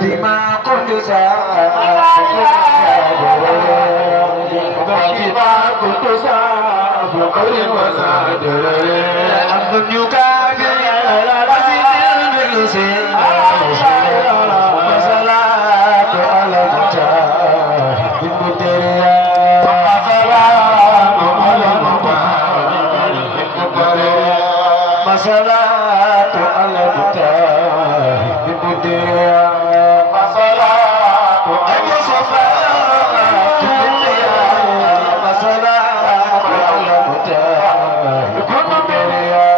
بما قد صلاة على المتاهب بالدنيا وصلاة على صفاء وصلاة على المتاهب بالدنيا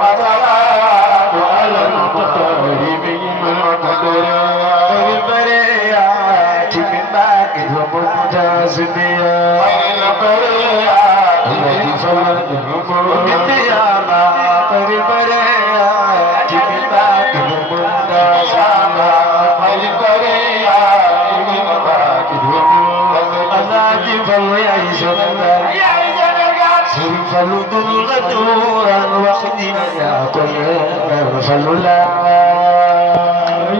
وصلاة على المتاهب بالبريات من بعد ومنتزميا الذي فرد بالديانة فلدن غدورا وخدنا يا كل فلولا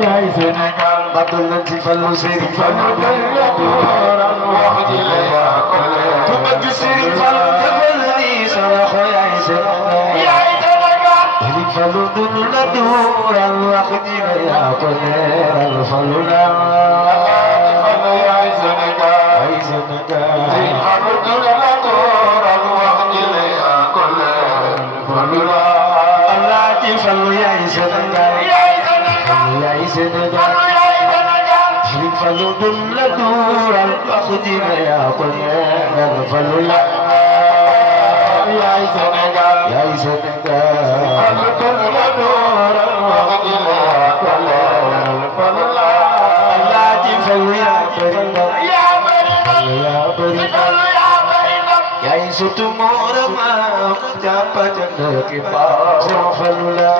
يا سنغال بطل فلو سير فلدن غدورا وخدنا يا كل كما تسير فلو تفلني صرخ يا سنغال يا سنغال فلدن غدورا وخدنا يا كل فلولا يا سنغال يا سنغال فلدن غدورا فلو يا سنغال يا سنغال فلو دل دورا أخدنا يا قلنا فلو يا سنغال يا سنغال فلو دل دورا أخدنا يا قلنا فلو يا سنغال يا سنغال يا ستمور ما جابت الكبار فلولا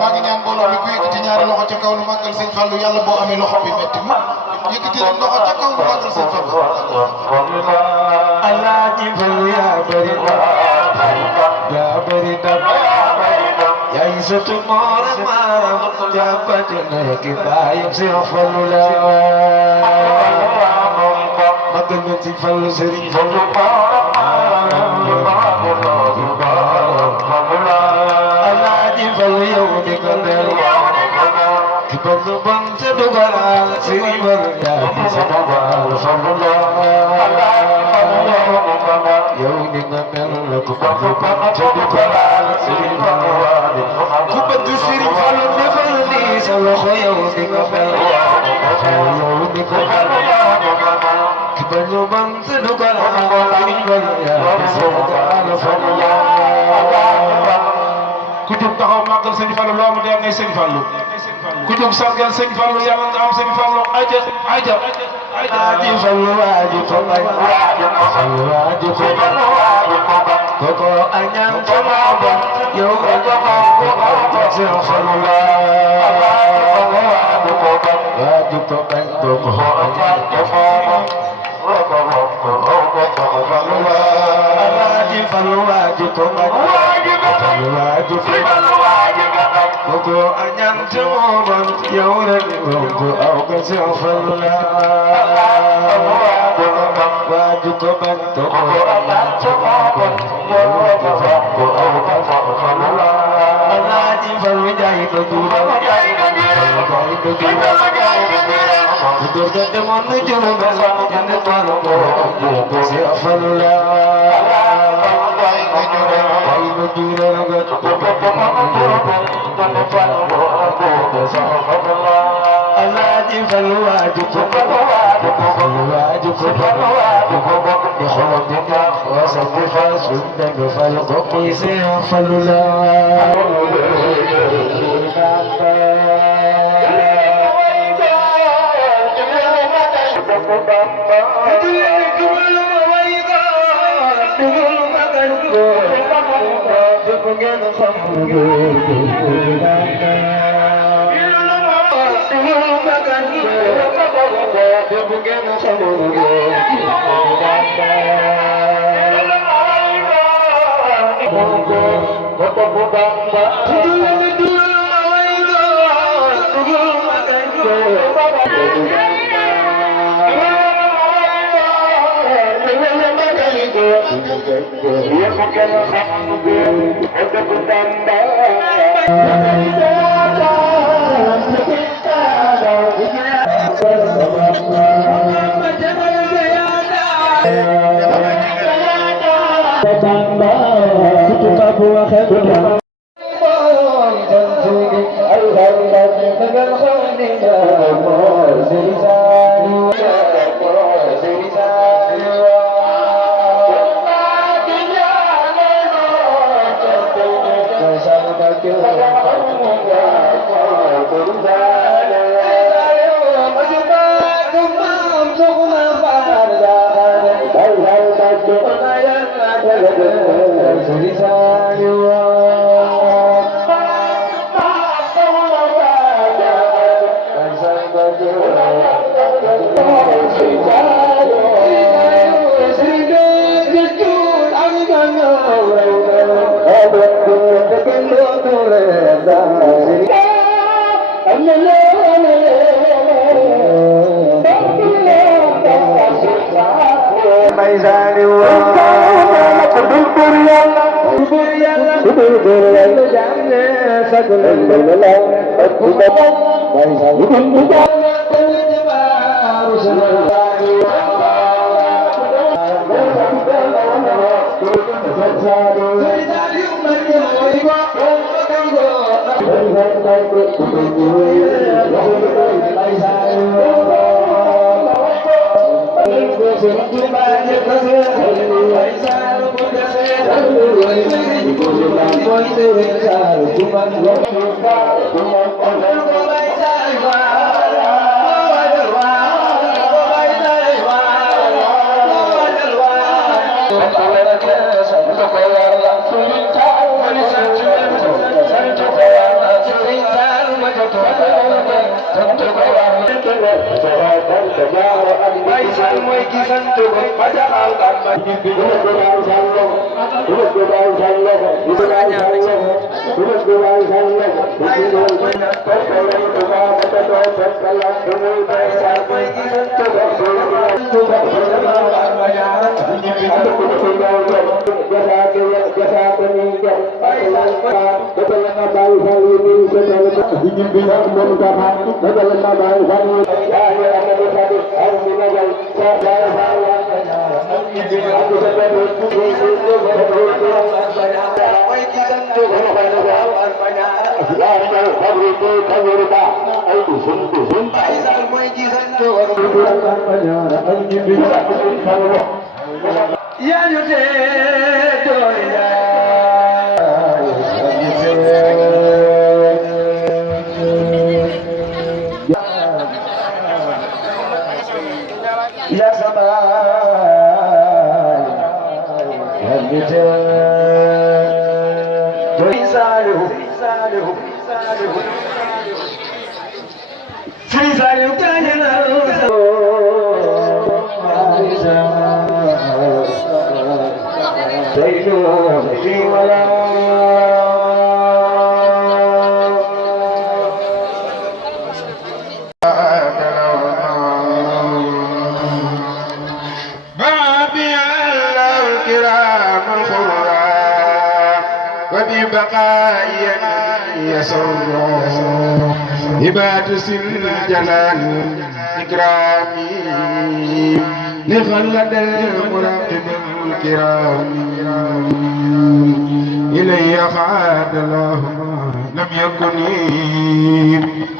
maa ngi ñaan mbooloo mi ku yëkkati ñaari loxo ca kaw lu màggal sëñ Fallou yàlla boo amee loxo bi metti mu yëkkati rek loxo ca kaw lu màggal sëñ Fallou Allah ji fal ya bari ya bari ya isatu mora mara jabat ki bayam si fallula magal mi si fallu sëriñ fallu Allah ji fal yow di ko del ki ballu bam se dugala sëriñ war ya ki sabal fallula yow ni nga mel ku ballu bam se dugala sëriñ war ku bëgg sëriñ fallu defal ni sa loxo yow ni nga mel yow ni ko ki ballu bam se dugala sëriñ war ya ki sabal fallula ku jóg taxaw màggal sëñ Fallou loo mu dee ngay sëñ Fallou ku jóg sargal sëñ Fallou yàlla nga am sëñ Fallou aja aja Aji fallu aji fallu aji fallu koko anyam sama bon yow aja fallu aji fallu aji ko ban koko aji fallu aji fallu aji ko ban aji fallu koko anyam sama bon yow rek ko aw ko fallu waju ko bantu Alhaji Fallu jaay ko dura dur ga demon na juru bala jande palo ko se Fallu la ay ko dura ga Alhaji Fallu waju ko waju ko وصدق سندك فالقق سيغفل لا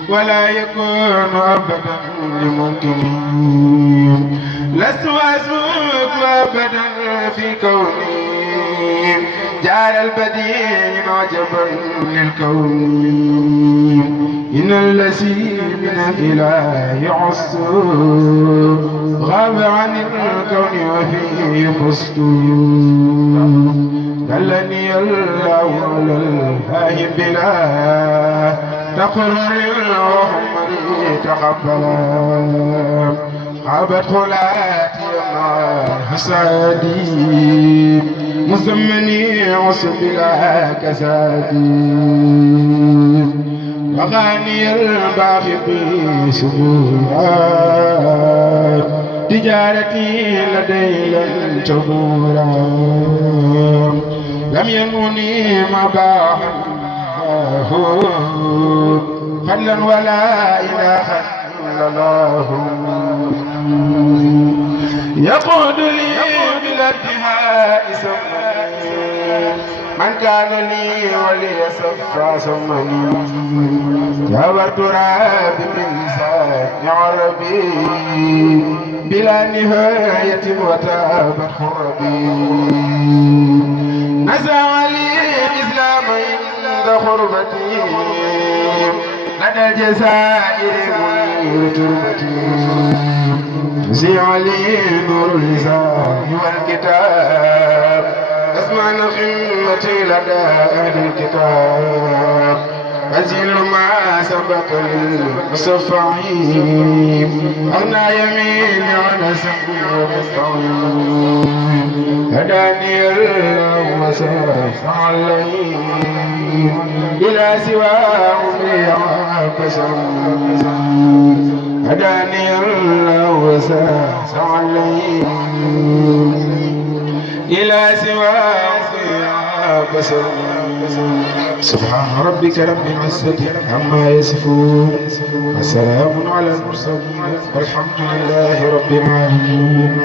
ولا يكون أبدا لممكن لست أسوق أبدا في كوني جعل البديع عجبا للكون إن الذي من الإله يعص غاب عن الكون وفيه قصد دلني الله على الهاي بلا تقرر اللهم تقبلا خابت خلاتي مع حسادي مزمني وسبلا كسادي وغاني الباغي بسبولا تجارتي لدي لن تبورا لم ينوني مباحا فضلا ولا إله إلا الله يقود لي بلا انتهاء سمني من كان لي ولي صفا سمني جاورت رابي من لسان عربي بلا نهاية وتابت خربي نزع لي الإسلام عند خربتي لدى الجزائر منير تربتي زع لي نور اللسان والكتاب أسمع خدمتي لدى أهل الكتاب أزل ما سبق للمصفعين أغنى يمين على سبيل المستعين هداني الله وساف عليهم إلى سواه في عبسا هداني الله وساف عليهم إلى سواه في عبسا سبحان ربك رب العزة عما يصفون وسلام على المرسلين والحمد لله رب العالمين.